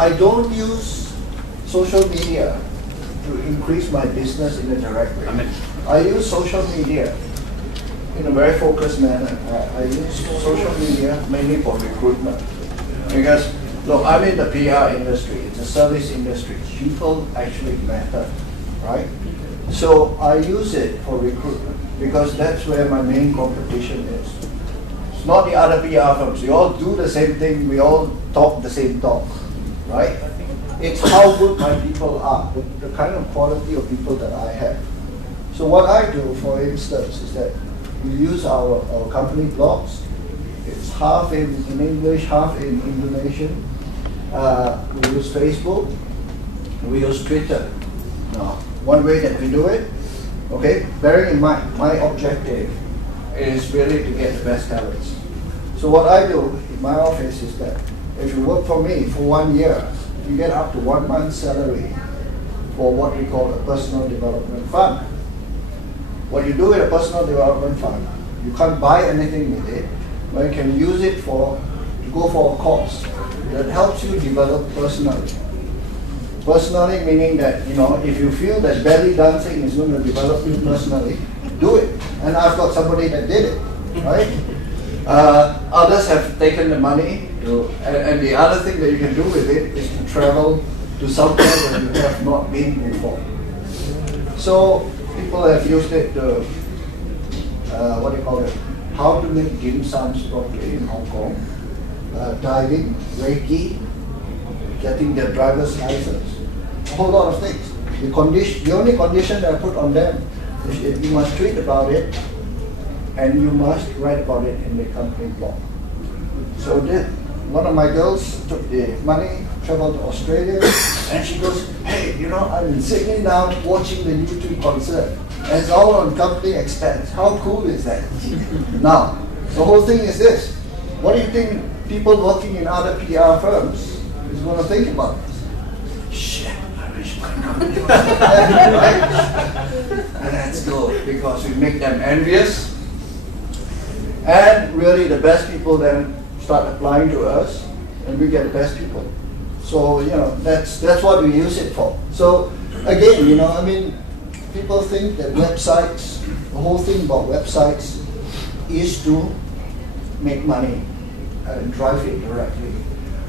I don't use social media to increase my business in a direct way. I use social media in a very focused manner. I use social media mainly for recruitment. Because, look, I'm in the PR industry, it's a service industry. People actually matter, right? So I use it for recruitment because that's where my main competition is. It's not the other PR firms. We all do the same thing, we all talk the same talk, right? It's how good my people are, the kind of quality of people that I have. So what I do, for instance, is that we use our company blogs. It's half in English, half in Indonesian. We use Facebook, we use Twitter. Now, one way that we do it, okay, bearing in mind, my objective is really to get the best talents. So what I do in my office is that if you work for me for 1 year, you get up to 1 month's salary for what we call a personal development fund. What you do with a personal development fund, you can't buy anything with it, but you can use it to go for a course that helps you develop personally. Personally meaning that, you know, if you feel that belly dancing is going to develop you personally, do it. And I've got somebody that did it, right? Others have taken the money, and the other thing that you can do with it is to travel to somewhere that you have not been before. So people have used it to, what do you call it, how to make dim sums properly in Hong Kong, diving, Reiki, getting their driver's license, a whole lot of things. The only condition that I put on them is that you must tweet about it and you must write about it in the company blog. So one of my girls took the money, traveled to Australia, and she goes, hey, you know, I'm sitting down watching the YouTube concert. And it's all on company expense. How cool is that? Now, the whole thing is this. What do you think people working in other PR firms is going to think about this? Shit, I wish my company was there, right? And that's good because we make them envious. And really the best people then start applying to us and we get the best people. So, you know, that's what we use it for. So, again, you know, I mean, people think that websites, the whole thing about websites is to make money and drive it directly.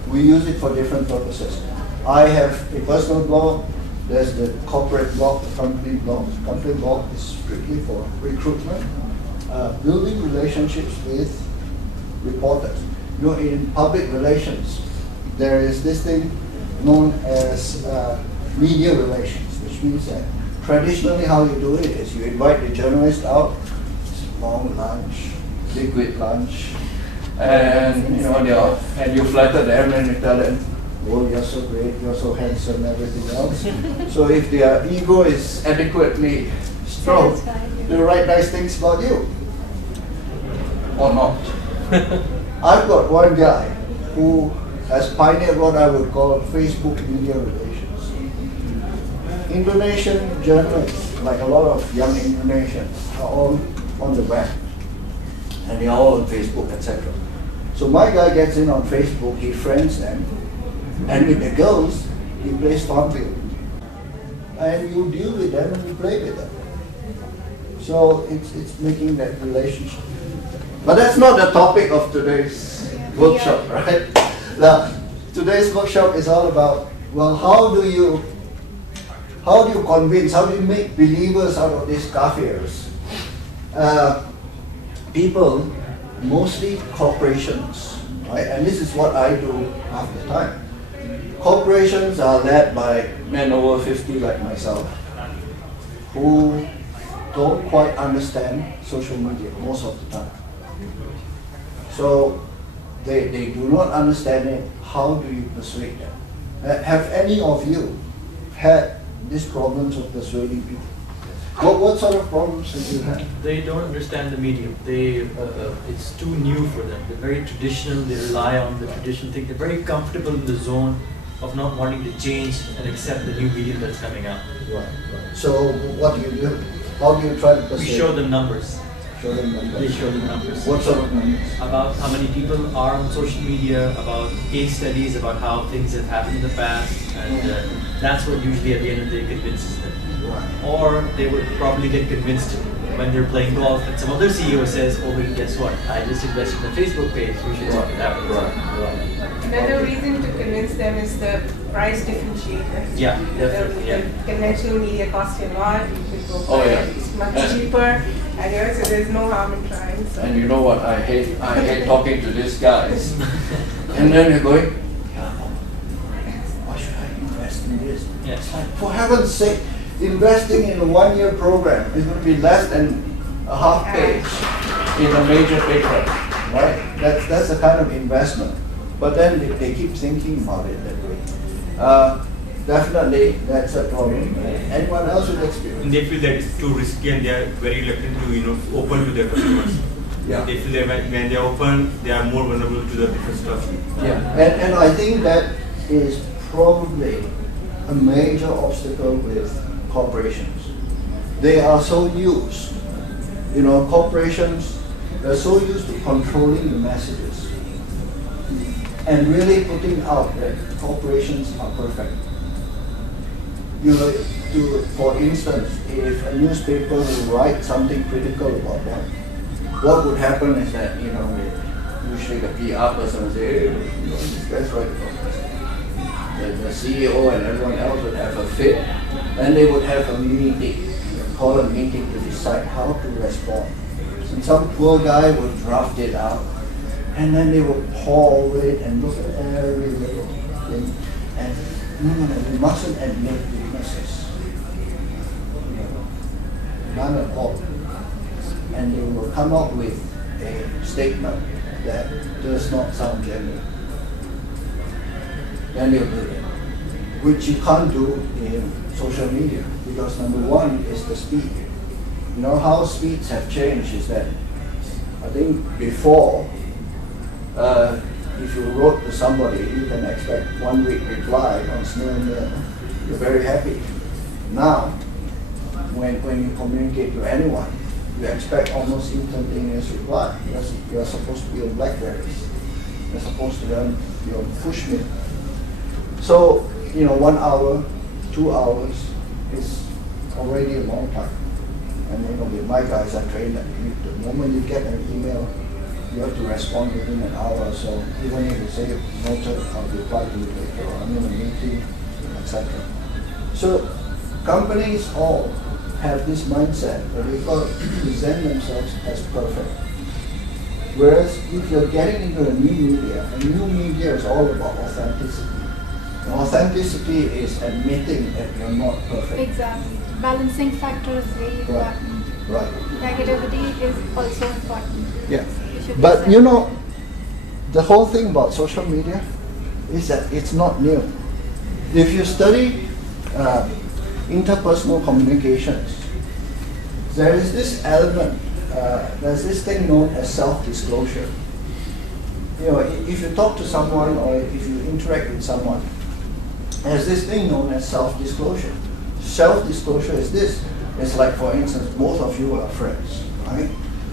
We use it for different purposes. I have a personal blog, there's the corporate blog, the company blog. The company blog is strictly for recruitment, building relationships with reporters. You know, in public relations, there is this thing known as media relations, which means that traditionally how you do it is you invite the journalist out, long lunch, liquid lunch, and you know, and you flatter them and you tell them, oh, you're so great, you're so handsome, everything else. So if their ego is adequately stroked, they'll write nice things about you. Or not. I've got one guy who has pioneered what I would call Facebook media relations. Indonesian journalists, like a lot of young Indonesians, are all on the web. And they're all on Facebook, etc. So my guy gets in on Facebook, he friends them, and with the girls, he plays Farmville. And you deal with them and you play with them. So it's making that relationship. But that's not the topic of today's workshop, right? Now, today's workshop is all about, well, how do you convince, how do you make believers out of these kafirs? People, mostly corporations, right? And this is what I do half the time. Corporations are led by men over 50 like myself, who don't quite understand social media most of the time. So they do not understand it. How do you persuade them? Have any of you had these problems of persuading people? What sort of problems have you had? They don't understand the medium. It's too new for them. They're very traditional. They rely on the traditional thing. They're very comfortable in the zone of not wanting to change and accept the new medium that's coming out. Right. So what do you do? How do you try to persuade? We show them numbers. show them numbers. They show the numbers. What sort of numbers? About how many people are on social media, about case studies, about how things have happened in the past, and that's what usually at the end of the day convinces them. Right. Or they would probably get convinced when they're playing golf and some other CEO says, oh, but guess what? I just invested in a Facebook page, you should check it out. Right. Another reason to convince them is the price differentiator. Yeah, definitely. The conventional media costs you a lot, you could go for Oh, yeah. it, it's much cheaper, and so there's no harm in trying. So. And you know what? I hate talking to these guys. And then you're going, Yeah, why should I invest in this? Yes. It's like, for heaven's sake, investing in a 1-year program is going to be less than a half page in a major paper, right? That's the kind of investment. But then they keep thinking about it that way. Definitely, that's a problem. Anyone else with experience? And they feel that it's too risky, and they are very reluctant to open to their customers. Yeah. They feel that when they are open, they are more vulnerable to the different stuff. Yeah, and I think that is probably a major obstacle with corporations. They are so used, corporations, they're so used to controlling the messages and really putting out that corporations are perfect. For instance, if a newspaper will write something critical about one, what would happen is that, usually the PR person will say, hey, this guy's right about this. The CEO and everyone else would have a fit, and they would have a meeting, call a meeting to decide how to respond. And some poor guy would draft it out, and then they would pore over it and look at every little thing. And no, we mustn't admit weaknesses. None at all. And they will come up with a statement that does not sound genuine. Then they'll do it, which you can't do in social media, because number one is the speed. How speeds have changed is that I think before, if you wrote to somebody, you can expect 1 week reply on snail mail. You're very happy. Now, when you communicate to anyone, you expect almost instantaneous reply. You're supposed to be on BlackBerries. You're supposed to be on pushmail. So, 1 hour, 2 hours is already a long time. And with my guys, I train that the moment you get an email, you have to respond within an hour or so. Even if you say noted, I'll reply to you later, or I'm in a meeting, etc. So companies all have this mindset that they've got to present themselves as perfect. Whereas if you're getting into a new media is all about authenticity. And authenticity is admitting that you're not perfect. Exactly. Balancing factor is very important. Right. Negativity is also important. Yeah. But the whole thing about social media is that it's not new. If you study interpersonal communications, there is this element, there's this thing known as self-disclosure. If you talk to someone or if you interact with someone, there's this thing known as self-disclosure. Self-disclosure is this. It's like, for instance, both of you are friends, right?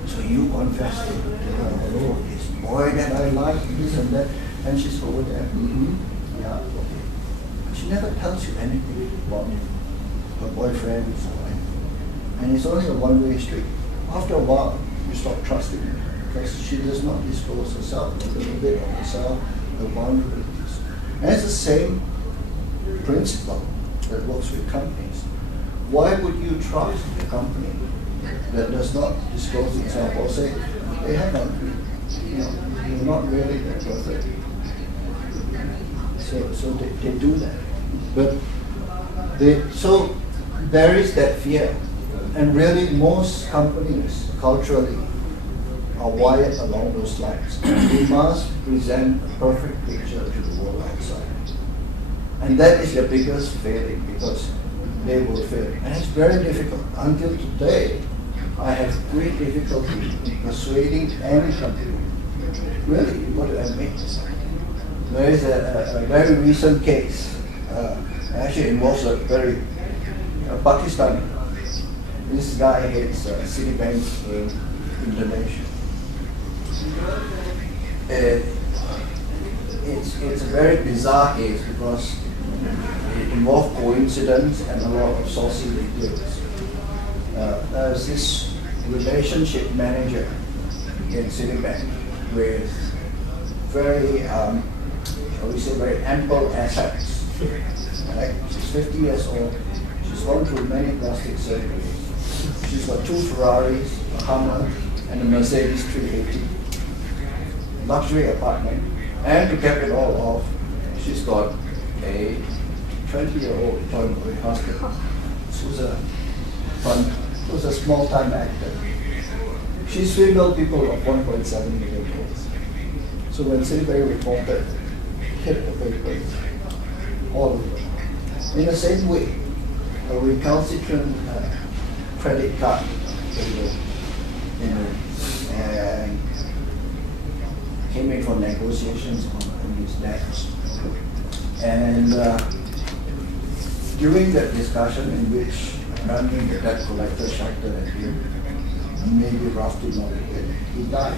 So you confess to her, oh, this boy that I like, this and that, and she's over there, yeah, okay. She never tells you anything about her boyfriend before, and it's only a one-way street. After a while, you stop trusting her, because she does not disclose herself, a little bit of herself, her vulnerabilities. And it's the same principle that works with companies. Why would you trust a company that does not disclose itself or say, hey, hang on, you're not really that perfect? So they do that. But so there is that fear. And really most companies culturally are wired along those lines. We must present a perfect picture to the world outside. And that is their biggest failing, because they will fail. And it's very difficult. Until today, I have great difficulty in persuading any company. Really, you've got to admit. There is a very recent case, actually involves a very Pakistani. This guy heads Citibank's Indonesia. It's a very bizarre case because it involved coincidence and a lot of saucy details. There's this relationship manager in Citibank with very, shall we say, very ample assets. Right? She's 50 years old. She's gone through many plastic surgeries. She's got 2 Ferraris, a Hummer, and a Mercedes 380. Luxury apartment. And to cap it all off, she's got a 20-year-old husband who's a small-time actor. She swindled people of 1.7 million dollars. So when Citibank reported, hit the papers all over. In the same way, a recalcitrant credit card and came in for negotiations on his debt. And during that discussion, in which apparently the debt collector shouted at him, maybe roughly not again, he died.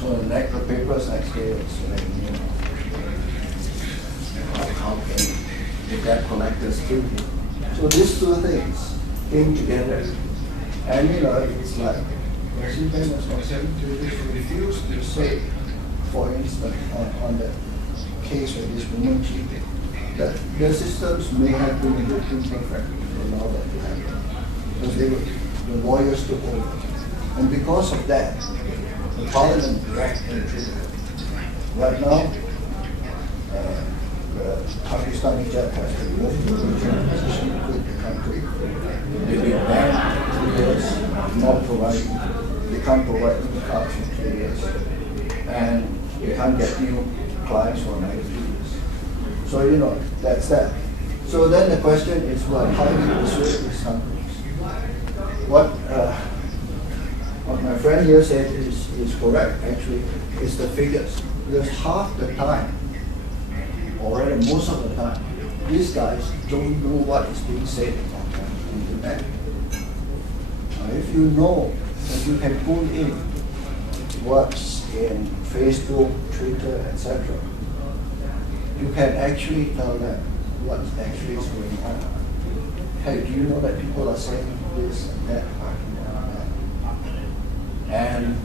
So the papers next day was saying, how can the debt collectors kill him? So these 2 things came together. And it's like, Citibank was concerned to refuse to say, for instance, on the case where this woman cheated, that their systems may have been imperfect to allow that to happen. Because the lawyers took over. And because of that, the parliament dragged them through. Right now, the Pakistani jet has to move to the position to quit the country. They've been banned for 2 years, not providing. They can't provide the cards for 3 years. And they can't get new clients for another 2 years. So, that's that. So then the question is, well, how do you persuade these companies? What my friend here said is correct, actually, is the figures. Because half the time, or rather most of the time, these guys don't know what is being said on the internet. If you know that you can pull in what's in Facebook, Twitter, etc., you can actually tell them what actually is going on. Hey, do you know that people are saying this and that? And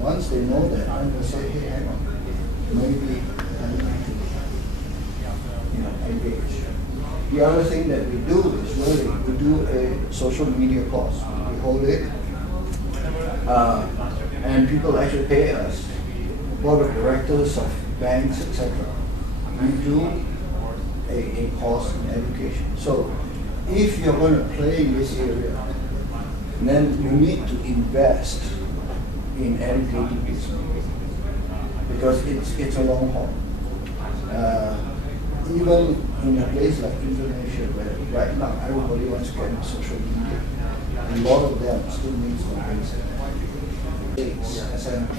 once they know that, I'm going to say, hey, hang on, maybe I need to engage. The other thing that we do is really, we do a social media course. We hold it, and people actually pay us, board of directors of banks, etc. We do a course in education. So if you're going to play in this area, then you need to invest in educating these people, because it's a long haul. Even in a place like Indonesia, where right now everybody wants to get on social media, a lot of them still need some basic SMP,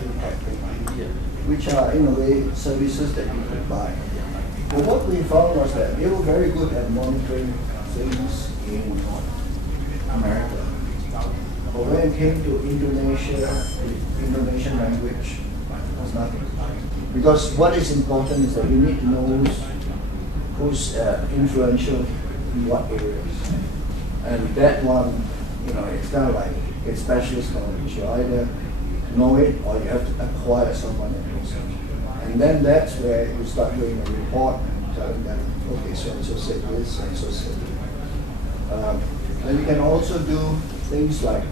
which are in a way services that you could buy. But what we found was that they were very good at monitoring things in America. But when it came to Indonesia, the Indonesian language was nothing. Because what is important is that you need to know who's influential in what areas. And that one, it's kind of like, it's specialist knowledge. You either know it or you have to acquire someone that knows it. And then that's where you start doing a report and telling them, okay, so-and-so said this, so-and-so said that. And you can also do things like,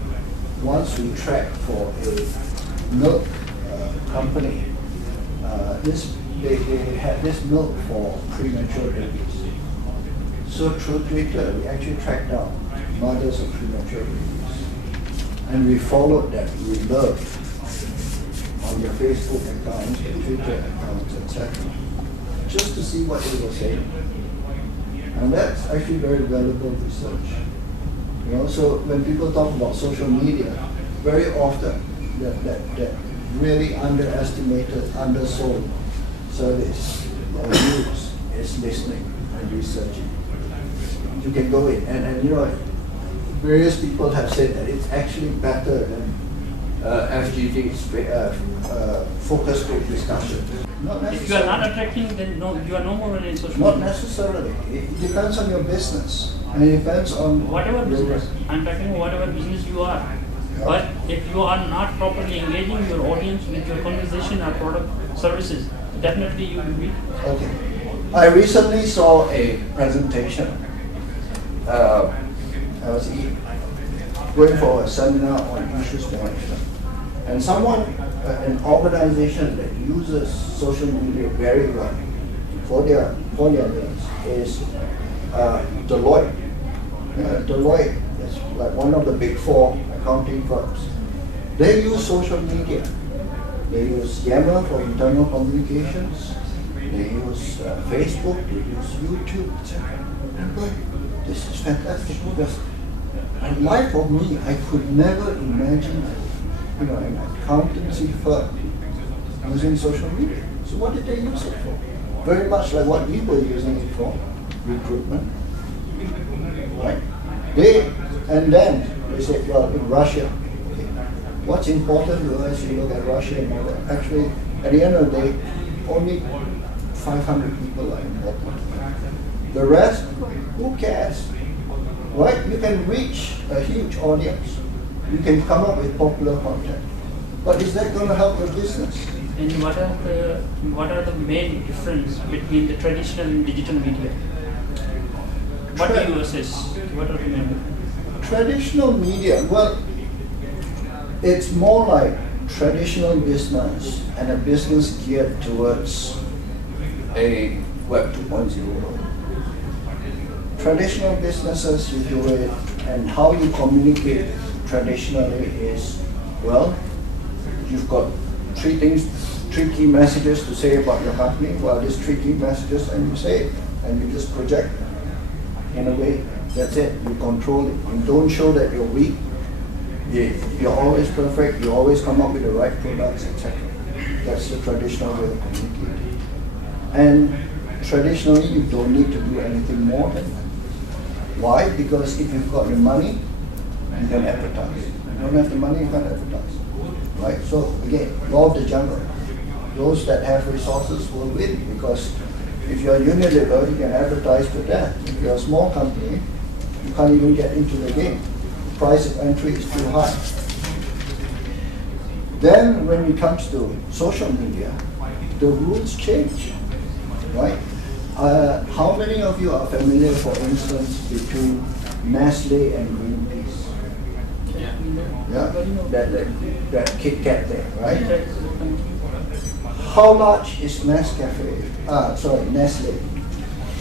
once we track for a milk company, they had this milk for premature babies. So through Twitter, we actually tracked down mothers of premature babies. And we followed them, we loved on their Facebook accounts, their Twitter accounts, etc. Just to see what they were saying. And that's actually very valuable research. So when people talk about social media, very often that really underestimated, undersold service or use is listening and researching. You can go in and various people have said that it's actually better than FGD's focus group discussion. If you are not attracting, then no, you are no more in social Not media. necessarily. It depends on your business. And it depends on Whatever business, I'm talking about whatever business you are. Yeah. But if you are not properly engaging your audience with your conversation or product services, definitely you will be. Okay. I recently saw a presentation. I was going for a seminar on issues management. And someone, an organization that uses social media very well for their needs is Deloitte. Deloitte is like one of the big 4 accounting firms. They use social media. They use Yammer for internal communications. They use Facebook. They use YouTube, etc. And I'm like, this is fantastic because in life of me, I could never imagine, an accountancy firm using social media. So what did they use it for? Very much like what we were using it for, recruitment. Right? And then they said, well, in Russia, okay, what's important to us, you look at Russia and all that. Actually, at the end of the day, only 500 people are important. The rest, who cares? Right? You can reach a huge audience. You can come up with popular content. But is that going to help your business? And what are the main difference between the traditional and digital media? What do you assess? What are the main differences? Traditional media, well, it's more like traditional business and a business geared towards a Web 2.0. Traditional businesses, you do it, and how you communicate traditionally is, well, you've got 3 key messages to say about your company. Well, these 3 key messages, and you say it, and you just project it. In a way, that's it. You control it. You don't show that you're weak. You're always perfect. You always come up with the right products, etc. That's the traditional way of communicating. And traditionally, you don't need to do anything more than that. Why? Because if you've got the money, you can advertise. If you don't have the money, you can't advertise. Right? So again, law of the jungle. Those that have resources will win, because if you're a Unilever, you can advertise to that. If you're a small company, you can't even get into the game. The price of entry is too high. Then when it comes to social media, the rules change. Right? How many of you are familiar, for instance, between Nestle and Greenpeace? Yeah? That Kit Kat there, right? How large is Nestle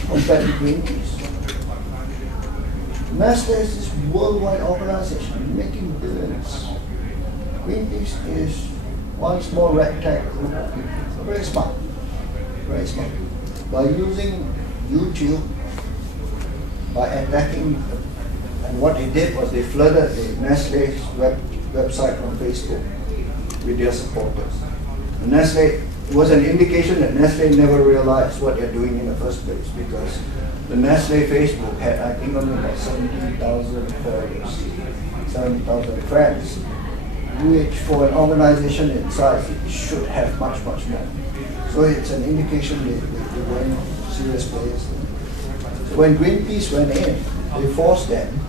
compared to Greenpeace? Nestle is this worldwide organization making billions. Greenpeace is one small rectangle group of people. Very smart. Very smart. By using YouTube, by attacking, and what they did was they flooded the Nestle's website on Facebook with their supporters. And Nestle was an indication that Nestle never realized what they're doing in the first place, because the Nestle Facebook had, I think, only about 17,000 followers, 70,000 friends, which for an organization in size, it should have much, much more. So it's an indication they weren't serious players. So when Greenpeace went in, they forced them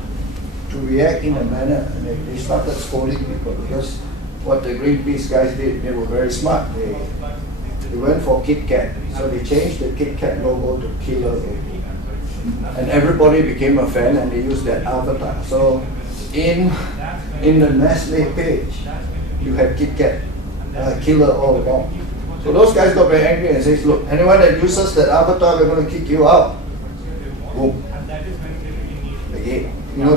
to react in a manner, and they started scolding people, because what the Greenpeace guys did, they were very smart. They went for Kit Kat, so they changed the Kit Kat logo to Killer logo. And everybody became a fan, and they used that avatar. So in the Nestle page, you had Kit Kat Killer all along. So those guys got very angry and says, look, anyone that uses that avatar, we're going to kick you out. Boom. Again,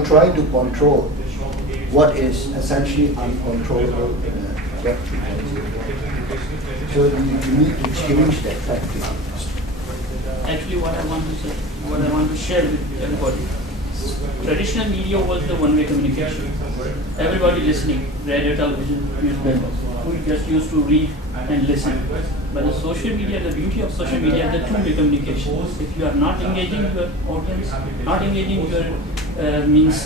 trying to control what is essentially uncontrollable in a Web 2.0. So you need to change that tactic. Actually, what I want to share with everybody. Traditional media was the one-way communication. Everybody listening, radio, television, newspaper, who just used to read and listen. But the social media, the beauty of social media is the two-way communication. If you are not engaging your audience, not engaging your means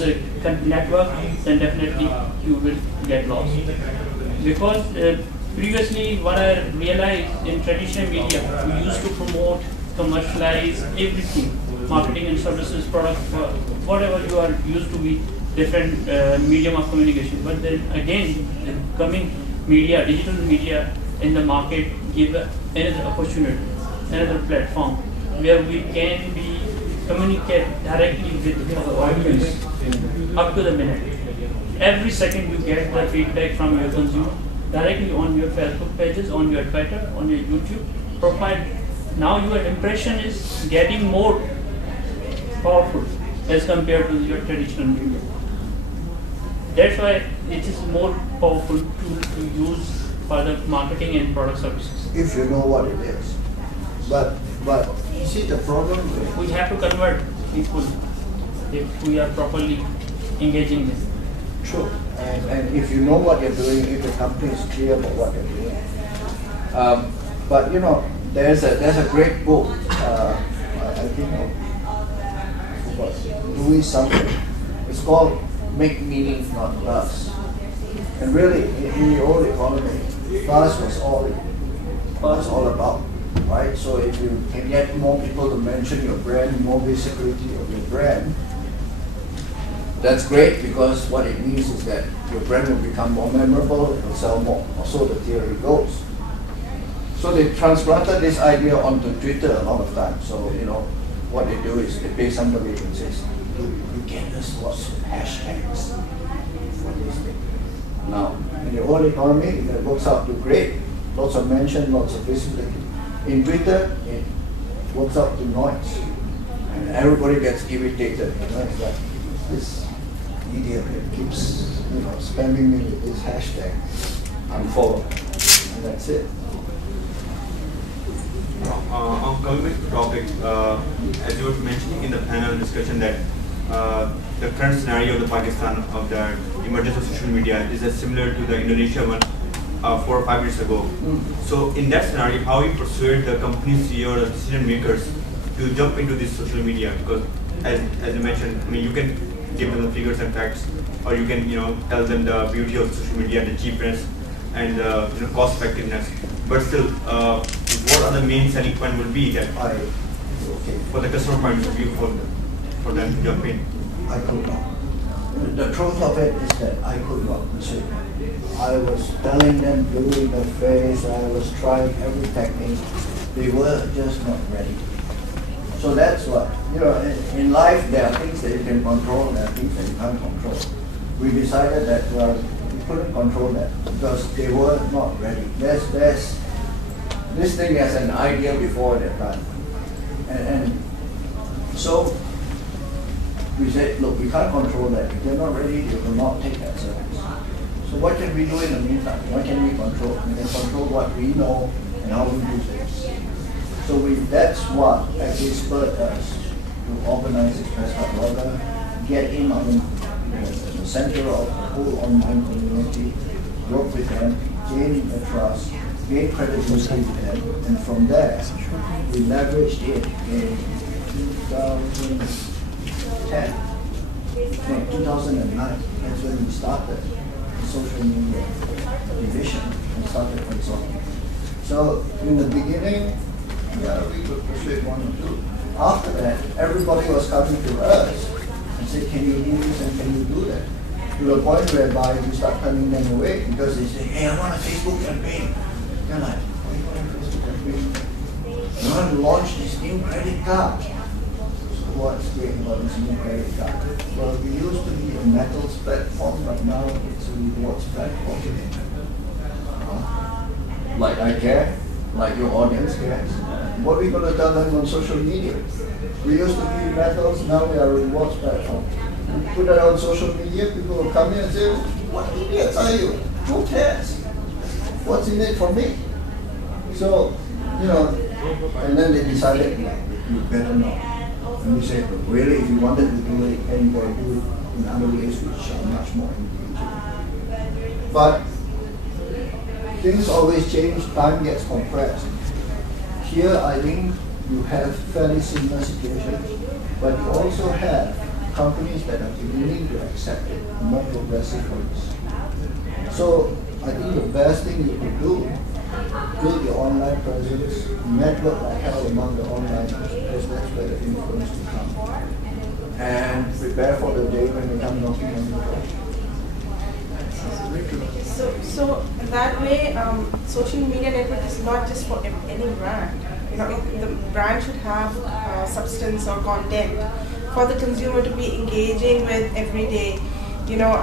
network, then definitely you will get lost. Because previously what I realized in traditional media, we used to promote, commercialize everything, marketing and services, product, whatever you are used to be, different medium of communication. But then again, the coming media, digital media in the market give another opportunity, another platform where we can be communicate directly with our audience up to the minute. Every second you get the feedback from your consumer directly on your Facebook pages, on your Twitter, on your YouTube profile. Now your impression is getting more powerful as compared to your traditional media. That's why it is more powerful tool to use for the marketing and product services. If you know what it is. But you see the problem with We have to convert people if we are properly engaging them. true. And if you know what you're doing, if the company is clear about what they're doing. But you know, there's a great book, I think I forgot, Louis something. It's called Make Meaning Not Buzz. And really, in the old economy, buzz was all about, right? So if you can get more people to mention your brand, more visibility of your brand, that's great, because what it means is that your brand will become more memorable, it will sell more, or so the theory goes. So they transplanted this idea onto Twitter a lot of times. So, you know, what they do is they pay somebody and says, you get us lots of hashtags for this thing. Now, in the old economy, that works out to great. Lots of mention, lots of visibility. In Twitter, it works out to noise. And everybody gets irritated. You know, it's like, this idiot that keeps, you know, spamming me with this hashtag. Unfollow. And that's it. Coming back to the topic, as you were mentioning in the panel discussion that the current scenario of the Pakistan of the emergence of social media is similar to the Indonesia one 4 or 5 years ago. So in that scenario, how you persuade the company CEO or the decision makers to jump into this social media? Because as you mentioned, I mean, you can give them the figures and facts, or you can, you know, tell them the beauty of social media and the cheapness and you know, cost effectiveness. But still, what are the main selling point would be that for the customer point of view for them to jump in? I could not. The truth of it is that I could not. See, I was telling them, doing the face, I was trying every technique. They were just not ready. So that's what, you know, in life there are things that you can control, there are things that you can't control. We decided that, well, we couldn't control that because they were not ready. There's this thing as an idea before that time. And so we said, look, we can't control that. If they're not ready, they will not take that service. So what can we do in the meantime? What can we control? We can control what we know and how we do things. So that's what actually spurred us to organize Express Hub Blogger, get in on the center of the whole online community, work with them, gain the trust, gain credibility with them, and from there, we leveraged it in 2009. That's when we started the social media division and started consulting. So in the beginning, yeah, we could persuade one or two. After that, everybody was coming to us and said, can you do this and can you do that? To the point whereby we start turning them away because they say, hey, I want a Facebook campaign. They're like, what do you want a Facebook campaign? I want to launch this new credit card. So what's great about this new credit card? Well, we used to be a metals platform, but now it's a rewards platform. Like I care, like your audience cares. What are we going to tell them on social media? We used to be metals, now we are a rewards platform. We put that on social media, people will come in and say, what idiots are you? Who cares? What's in it for me? So, you know, and then they decided, you better not. And we said, really, if you wanted to do it, then you got to do it in other ways which are much more engaging. But things always change, time gets compressed. Here, I think you have fairly similar situations, but you also have companies that are beginning to accept it, more progressive ones. So I think the best thing you could do, build your online presence, network like hell among the online, because that's where the influence will come. And prepare for the day when they come knocking on your door. So that way, social media network is not just for any brand. You know, the brand should have substance or content for the consumer to be engaging with every day. You know,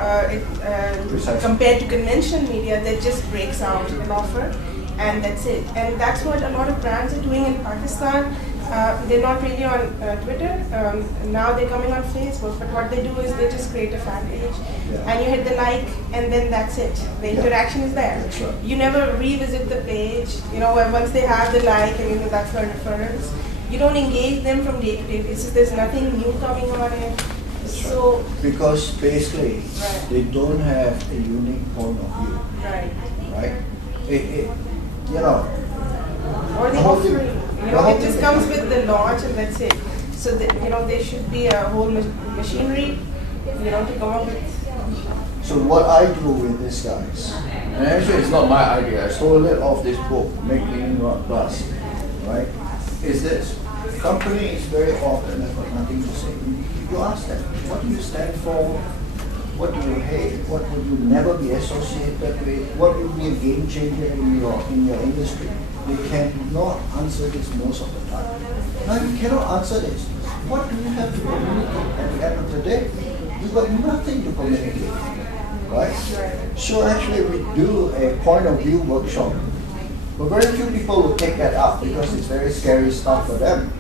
compared to conventional media that just breaks out an offer and that's it. And that's what a lot of brands are doing in Pakistan. They're not really on Twitter. Now they're coming on Facebook. But what they do is they just create a fan page, and you hit the like, and then that's it. The interaction is there. That's right. You never revisit the page. You know, once they have the like, and you know that's their referrals. You don't engage them from day to day basis. There's nothing new coming on it. So because basically they don't have a unique point of view. Right. You know. Or the offering. You know, it just comes with the launch and that's it. So you know, there should be a whole machinery, you know, to come up with. So what I do with these guys, and actually it's not my idea, I stole it off this book, Make Meaning Not Bust, right? Is this. Companies very often have got nothing to say. You ask them, what do you stand for? What do you hate? What would you never be associated with? What would be a game changer in your industry? They cannot answer this most of the time. Now you cannot answer this. What do you have to communicate at the end of the day? You've got nothing to communicate, right? So actually we do a point of view workshop. But very few people will take that up because it's very scary stuff for them.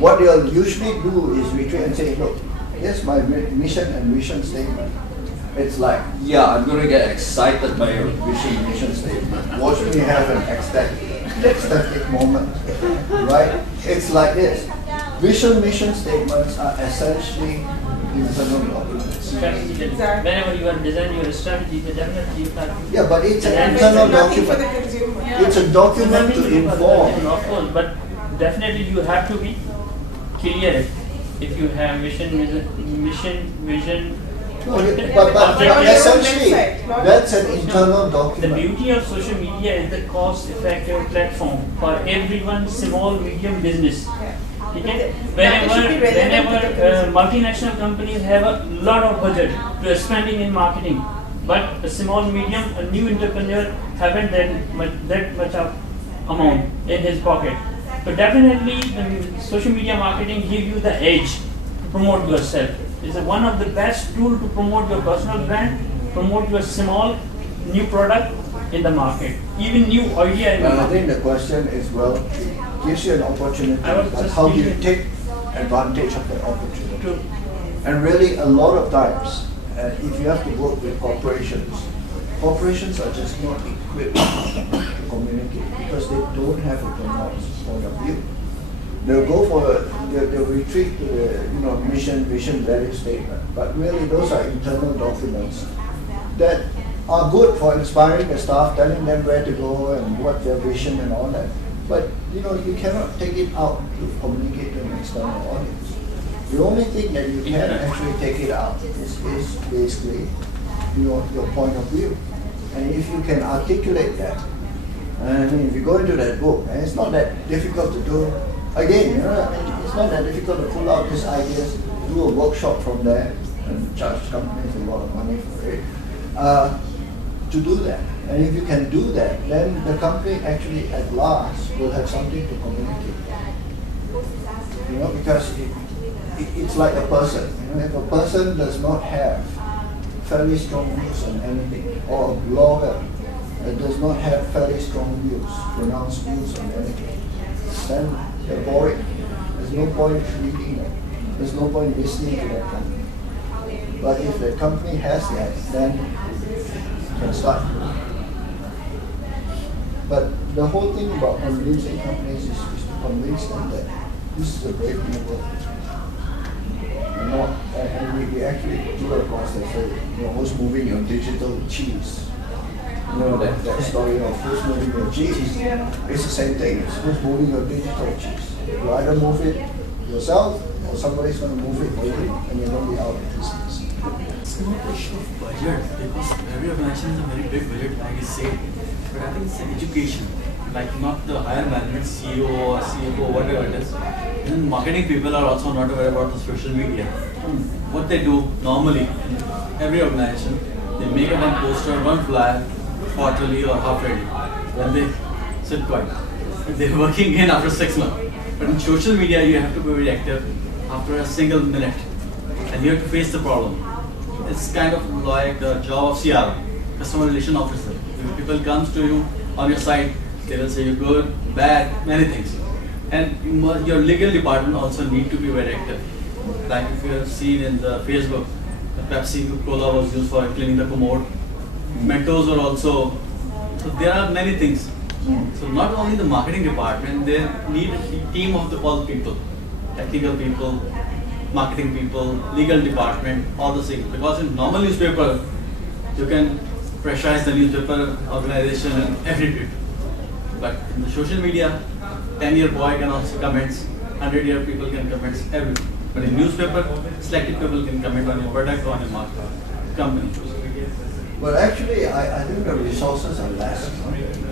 What they'll usually do is retreat and say, look, here's my mission and vision statement. It's like, yeah, I'm going to get excited by your mission statement. Watch me have an ecstatic moment, right? It's like this. Mission statements are essentially internal documents. Whenever you are designing your strategy, then definitely you have to. Yeah, but it's an internal document. For the consumer. It's a document to inform. Of course, but definitely you have to be clear. If you have vision. No, but essentially, that's an internal The document. beauty of social media is the cost-effective platform for everyone, small, medium business. Okay? Whenever multinational companies have a lot of budget to spending in marketing, but a small, medium, a new entrepreneur haven't that much of amount in his pocket. So definitely, social media marketing give you the edge to promote yourself. It's one of the best tools to promote your personal brand, promote your small, new product in the market, even new idea in the market. I think the question is, well, it gives you an opportunity, but how do you take advantage of that opportunity? True. And really, a lot of times, if you have to work with corporations are just not equipped to communicate because they don't have a pronounced point of view. They'll go for they'll retreat to the mission, vision, value statement. But really, those are internal documents that are good for inspiring the staff, telling them where to go and what their vision and all that. But you cannot take it out to communicate to an external audience. The only thing that you can actually take it out is basically your point of view. And if you can articulate that, I mean, if you go into that book, and it's not that difficult to do. Again, it's not that difficult to pull out these ideas, do a workshop from there, and charge companies a lot of money for it, to do that. And if you can do that, then the company actually at last will have something to communicate. Because it's like a person. If a person does not have fairly strong views on anything, or a blogger that does not have fairly strong views, pronounced views on anything, then they're boring. There's no point reading them. There's no point listening to that company. But if the company has that, then you can start. But the whole thing about convincing companies is to convince them that this is a great new world. And we actually do across that say, who's moving your digital cheese? That story of who's moving your cheese. It's the same thing. It's who's moving your digital cheese. You either move it yourself or somebody's going to move it for you, and you're going to be out of business. It's not the issue of budget, because every organization has a very big budget, like I say. But I think it's an education, like not the higher management, CEO or CFO, whatever it is. And then marketing people are also not aware about the social media. What they do normally, every organization, they make a one poster, one flyer, quarterly or half yearly. Then they sit quiet. They're working in after 6 months. But in social media, you have to be very active after a single minute. And you have to face the problem. It's kind of like the job of CR, customer relation officer. When people come to you on your site, they will say you're good, bad, many things. And your legal department also need to be very active. Like if you have seen in the Facebook, the Pepsi Cola was used for cleaning the commode. Mentos were also, so there are many things. So not only the marketing department, they need a team of all people, technical people, marketing people, legal department, all the things. Because in normal newspaper, you can pressurize the newspaper organization and every people. But in the social media, 10-year boy can also comment, 100-year people can comment, everything. But in newspaper, selected people can comment on your product or on your market, company. Well, actually, I think the resources are less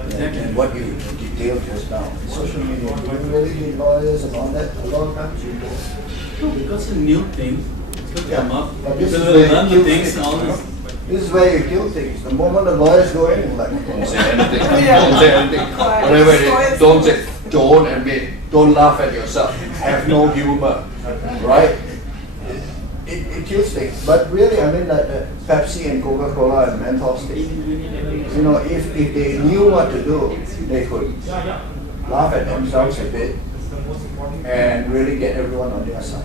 than what you detailed just now. Social media, you really need lawyers and all that. A lot of times you don't. No, because a new thing will come up. But People this is will where learn you the kill things and all this. This is where you kill things. The moment the lawyers go in, like, Don't say anything. Don't say anything. Whatever it is, don't say, don't admit, don't laugh at yourself. Have no humor. right? It kills things. But really, I mean, like Pepsi and Coca-Cola and Mentos, you know, if they knew what to do, they could laugh at themselves a bit and really get everyone on their side.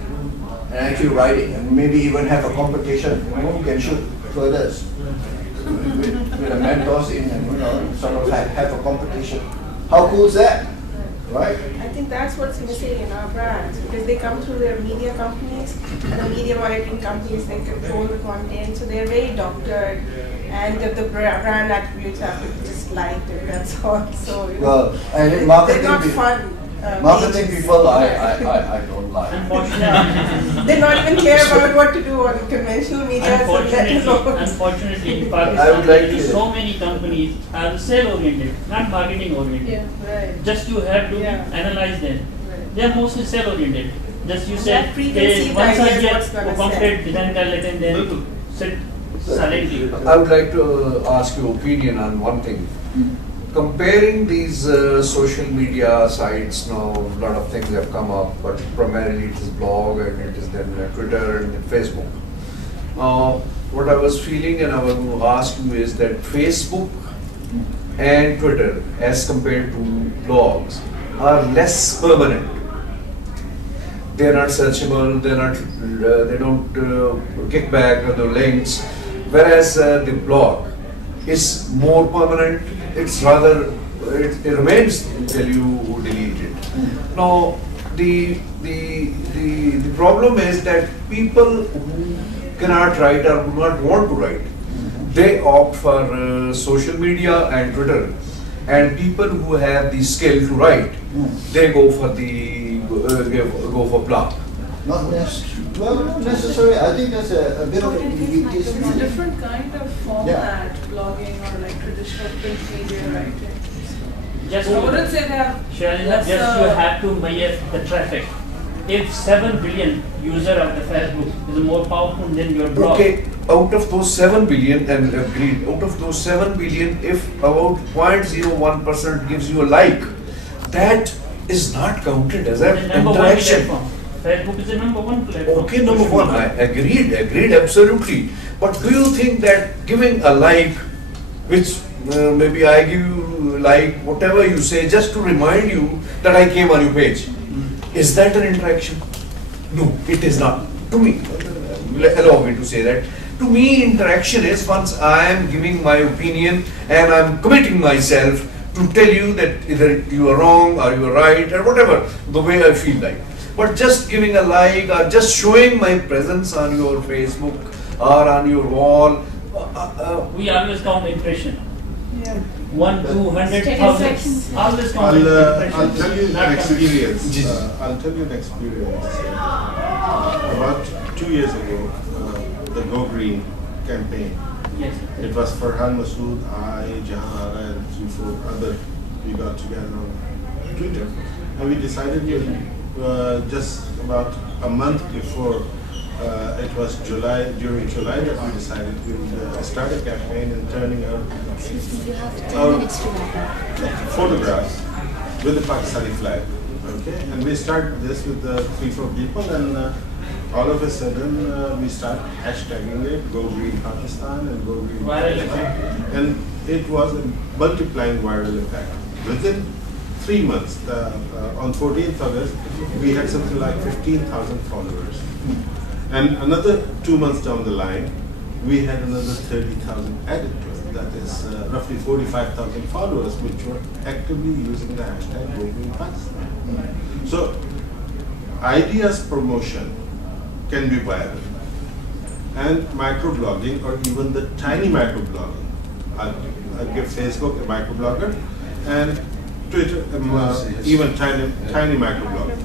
And actually write it, and maybe even have a competition. Who can shoot furthest with a Mentos in, and you know, sort of have a competition. How cool is that? Right? I think that's what's missing in our brands, because they come through their media companies, and the media marketing companies, they control the content, so they're very doctored, and the brand attributes have to be just liked, and that's all. So well, and they're marketing not fun. Marketing people, I don't like. They not even care about what to do on conventional media. Unfortunately, in Pakistan, so many companies are sale-oriented, not marketing-oriented. Yeah, right. Just you have to analyze them. They are mostly sale-oriented. Just you say, preconceived once I ideas get what's gonna complete, then sit silently. I would like to ask your opinion on one thing. Comparing these social media sites now, a lot of things have come up, but primarily it is blog and it is then Twitter and then Facebook. What I was feeling and I was going to ask you is that Facebook and Twitter, as compared to blogs, are less permanent. They are not searchable. They don't kick back the links, whereas the blog is more permanent. It's rather, it remains until you delete it. Now, the problem is that people who cannot write or do not want to write, they opt for social media and Twitter. And people who have the skill to write, they go for the go for blog. Not necessarily. I think there's a bit of an It's a different kind of format, blogging or like traditional print media writing. Just I wouldn't say they have just you have to measure the traffic. If 7 billion user of the Facebook is more powerful than your blog. Okay, out of those 7 billion, and agreed, out of those 7 billion, if about 0.01% gives you a like, that is not counted as an interaction. Facebook is the number one platform. Okay, number one, I agreed absolutely. But do you think that giving a like, which maybe I give you like whatever you say just to remind you that I came on your page, is that an interaction? No, it is not. To me, allow me to say that. To me, interaction is once I am giving my opinion and I am committing myself to tell you that either you are wrong or you are right or whatever, the way I feel like. But just giving a like or just showing my presence on your Facebook or on your wall. We always count impression. Yeah. 1, 200,000. Always count impression. I'll tell you an experience. I'll tell you an experience. About 2 years ago, the Go Green campaign. Yes. It was Farhan Masood, I, Jahan Ara, and 3-4 other. We got together on Twitter, and we decided to just about a month before. It was July, during July that we decided to start a campaign and turning out photographs with the Pakistani flag. Okay, and we started this with the 3-4 people, and all of a sudden we start hashtagging it, Go Green Pakistan and Go Green Pakistan. And it was a multiplying viral impact. Within 3 months, on 14th August, we had something like 15,000 followers. And another 2 months down the line, we had another 30,000 added to it. That is roughly 45,000 followers, which were actively using the hashtag Go Green Pakistan. So, ideas promotion can be viral. And microblogging, or even the tiny microblogging. I'll give Facebook a microblogger, and Twitter, even tiny microblogging.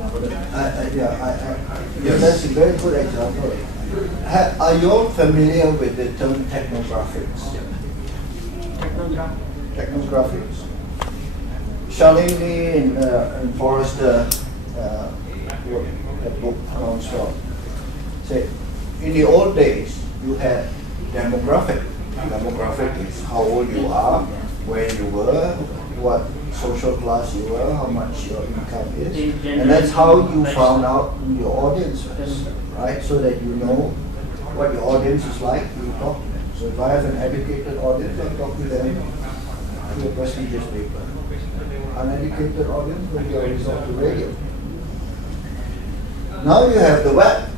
Yeah, that's a very good example. Are you all familiar with the term technographics? Technographics. Shalini and Forrester wrote a book comes from. Say, in the old days, you had demographic. Demographic is how old you are, where you were, what social class you were, how much your income is, and that's how you found out who your audience was, right? So that you know what your audience is like, you talk to them. So if I have an educated audience, I talk to them through a prestigious paper. Uneducated audience will be resort to radio. Now you have the web.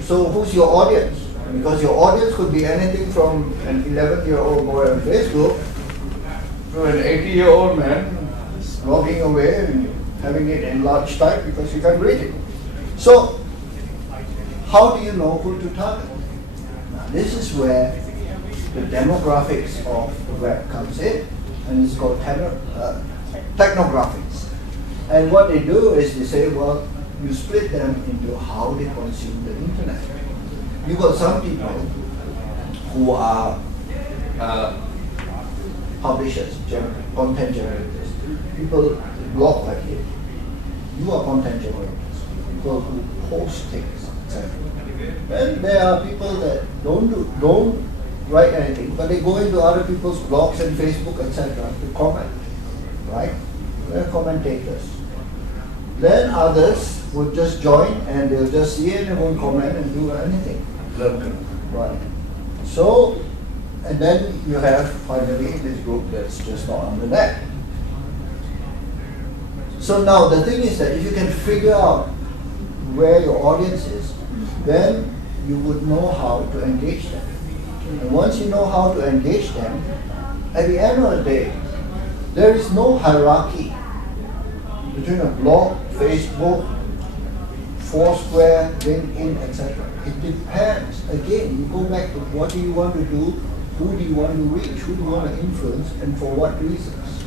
So who's your audience? Because your audience could be anything from an 11-year-old boy on Facebook to an 80-year-old man blogging away and having it in large type because you can read it. So, how do you know who to target? Now, this is where the demographics of the web comes in, and it's called technographics. And what they do is they say, well, you split them into how they consume the internet. You've got some people who are publishers, content generators, people blog like it. You are content generators, people who post things, etc. Then there are people that don't write anything, but they go into other people's blogs and Facebook, etc. to comment, right? They're commentators. Then others would just join and they'll just see it and won't comment and do anything. Right. So, and then you have finally this group that's just not on the net. So now the thing is that if you can figure out where your audience is, then you would know how to engage them. And once you know how to engage them, at the end of the day, there is no hierarchy between a blog, Facebook, Foursquare, LinkedIn, etc. It depends. Again, you go back to what do you want to do, who do you want to reach, who do you want to influence, and for what reasons.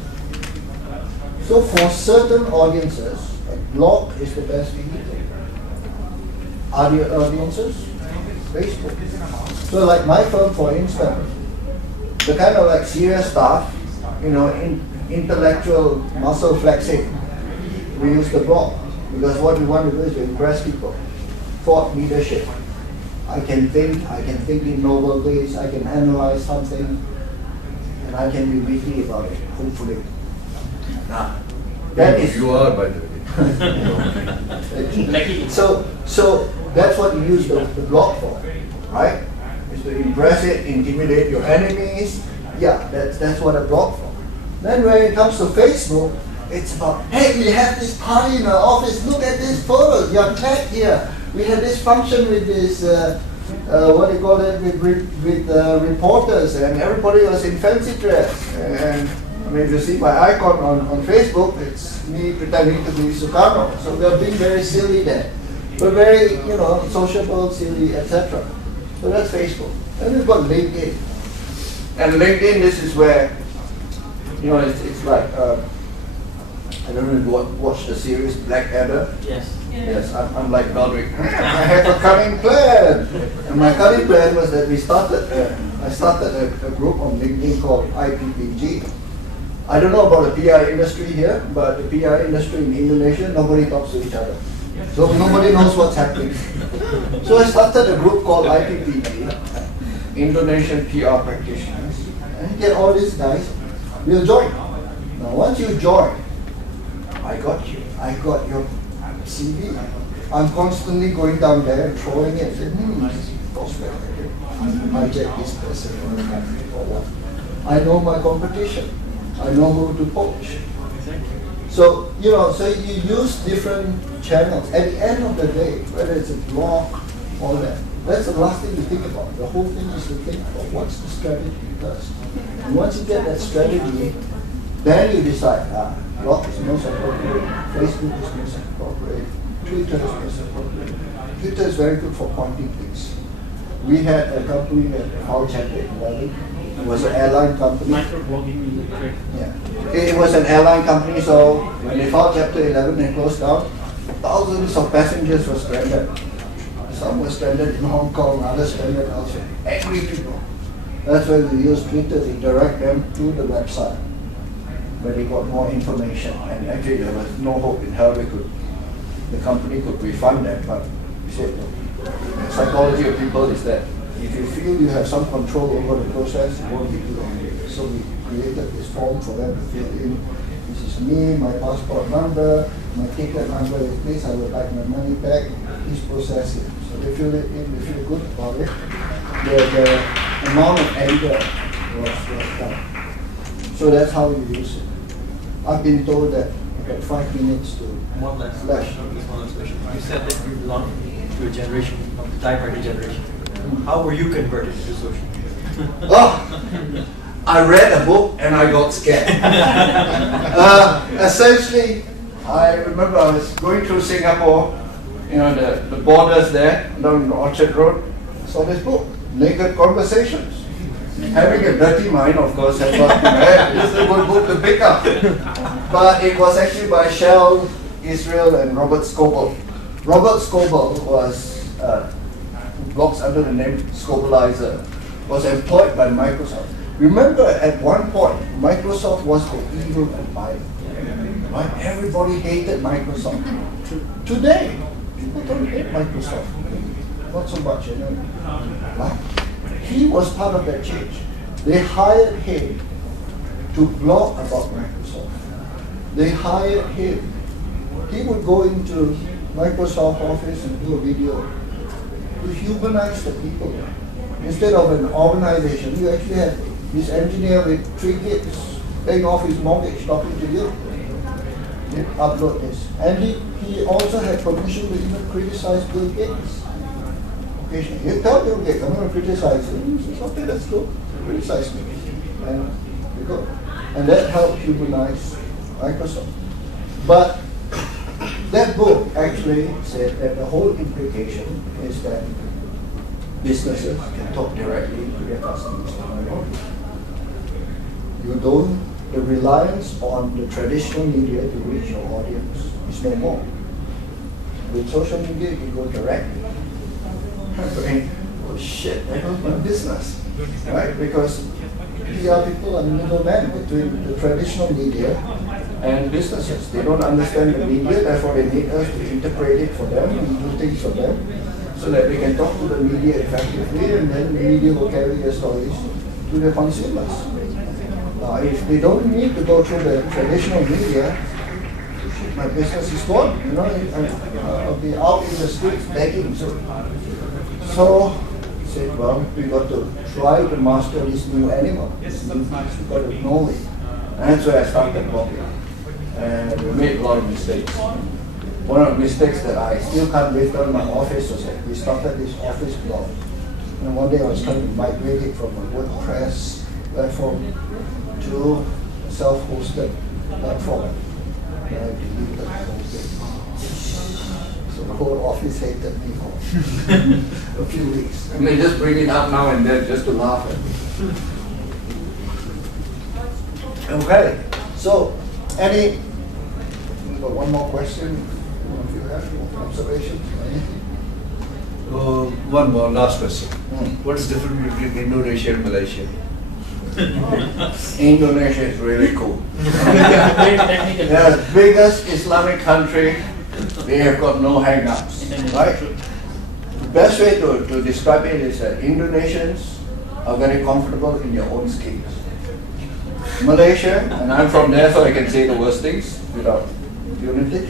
So for certain audiences, a blog is the best vehicle. Other audiences, Facebook. So like my firm, for instance, the kind of like serious stuff, intellectual muscle flexing, we use the blog. Because what we want to do is to impress people. Thought leadership. I can think in novel ways, I can analyze something, and I can be witty about it, hopefully. Now, that is... You are, by the way. So that's what you use the blog for, right? Is to impress it, intimidate your enemies. Yeah, that's what a blog for. Then when it comes to Facebook, it's about, hey, we have this party in our office, look at this photo, you're tagged here. We had this function with this, with reporters, and everybody was in fancy dress. And I mean, if you see my icon on Facebook, it's me pretending to be Sukarno. So they're being very silly there. But very, sociable, silly, etc. So that's Facebook. Then we've got LinkedIn. And LinkedIn, this is where, it's like, I don't know if you watch the series Blackadder. Yes. Yes, I'm like Godric. I have a cunning plan. And my cunning plan was that I started a group on LinkedIn called IPPG. I don't know about the PR industry here, but the PR industry in Indonesia, nobody talks to each other. So nobody knows what's happening. So I started a group called IPPG, Indonesian PR Practitioners. And you get all these guys, we'll join. Now once you join, I got you. I got your CV. I'm constantly going down there and throwing it. I get this person or what. I know my competition. I know who to poach. So, so you use different channels. At the end of the day, whether it's a blog, all that, that's the last thing you think about. The whole thing is to think about what's the strategy first. And once you get that strategy, then you decide, blog is most appropriate, Facebook is most appropriate, Twitter is most appropriate. Twitter is very good for pointing things. We had a company that filed Chapter 11. It was an airline company. Microblogging is great. Yeah. It was an airline company, so when they filed Chapter 11 and closed down, thousands of passengers were stranded. Some were stranded in Hong Kong, others stranded elsewhere. Angry people. That's why we used Twitter to direct them to the website, where they got more information. And actually there was no hope in hell the company could refund them, but we said the psychology of people is that if you feel you have some control over the process, you won't be too angry. So we created this form for them to fill in. This is me, my passport number, my ticket number is this, I would like my money back, please process it. So they fill it in, they feel good about it. The amount of anger was done. So that's how you use it. I've been told that you got 5 minutes to One last flash. question. You said that you belong to a generation, of the typewriter generation. How were you converted to social media? Oh, I read a book and I got scared. Essentially, I remember I was going through Singapore, the borders there, down the Orchard Road. I saw this book, Naked Conversations. Having a dirty mind, of course, I thought, this is a good book to pick up. But it was actually by Shell, Israel, and Robert Scoble. Robert Scoble was blogs under the name Scobleizer, was employed by Microsoft. Remember, at one point, Microsoft was the evil empire. Right? Everybody hated Microsoft. Today, people don't hate Microsoft. Not so much, Right? He was part of that change. They hired him to blog about Microsoft. They hired him. He would go into Microsoft Office and do a video to humanize the people. Instead of an organization, you actually have this engineer with 3 kids paying off his mortgage talking to you. He upload this. And he also had permission to even criticize Bill Gates. Occasionally, you tell Bill Gates, I'm going to criticize him. He says, okay, let's go. Criticize me. And we go. And that helped humanize Microsoft. But that book actually said that the whole implication is that businesses can talk directly to their customers. The reliance on the traditional media to reach your audience is no more. With social media, you can go directly. Oh shit, I don't want business. Right? Because PR people are middlemen between the traditional media and businesses. They don't understand the media, therefore they need us to interpret it for them and do things for them so that they can talk to the media effectively, and then the media will carry their stories to the consumers. If they don't need to go through the traditional media, my business is gone. I'll be out in the streets begging. So I said, well, we got to try to master this new animal. We've got to know it. And that's where I started blogging. And we made a lot of mistakes. One of the mistakes that I still can't lift on my office was that we started this office blog. And one day I was trying to migrate it from a WordPress platform to a self-hosted platform. And I deleted the whole thing. So the whole office hated me for a few weeks. And they just bring it up now and then just to laugh at me. Okay, so we got one more question. you have observations? One more, last question. What is the difference between Indonesia and Malaysia? Indonesia is really cool. Very technical. They are the biggest Islamic country. They have got no hang-ups, right? The best way to describe it is that Indonesians are very comfortable in their own skins. Malaysia, and I'm from there, so I can say the worst things without unity.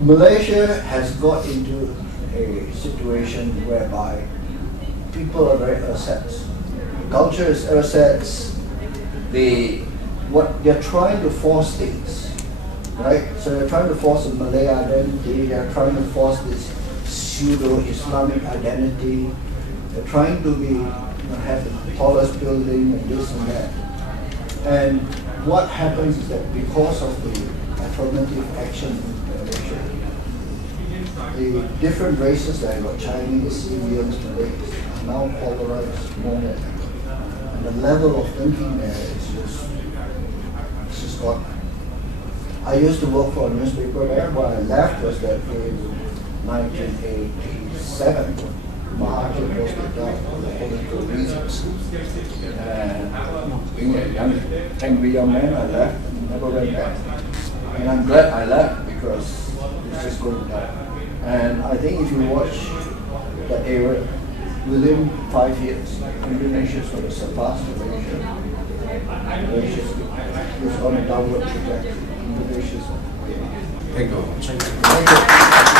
Malaysia has got into a situation whereby people are very assets. Culture is assets. They're trying to force things, right? So they're trying to force a Malay identity. They're trying to force this pseudo-Islamic identity. They're trying to have the tallest building and this and that. And what happens is that because of the affirmative action in Malaysia, the different races that got Chinese, Indians, Malays are now polarized more than ever. And the level of thinking there is just gone. I used to work for a newspaper there. What I left was that in 1987, Mahathir was down for political reasons. And being a angry young man, I left and never went back. And I'm glad I left because it's just going down. And I think if you watch the era, within 5 years, Indonesia is going to surpass Malaysia. Malaysia is on a downward trajectory. Indonesia is Thank you. Thank you.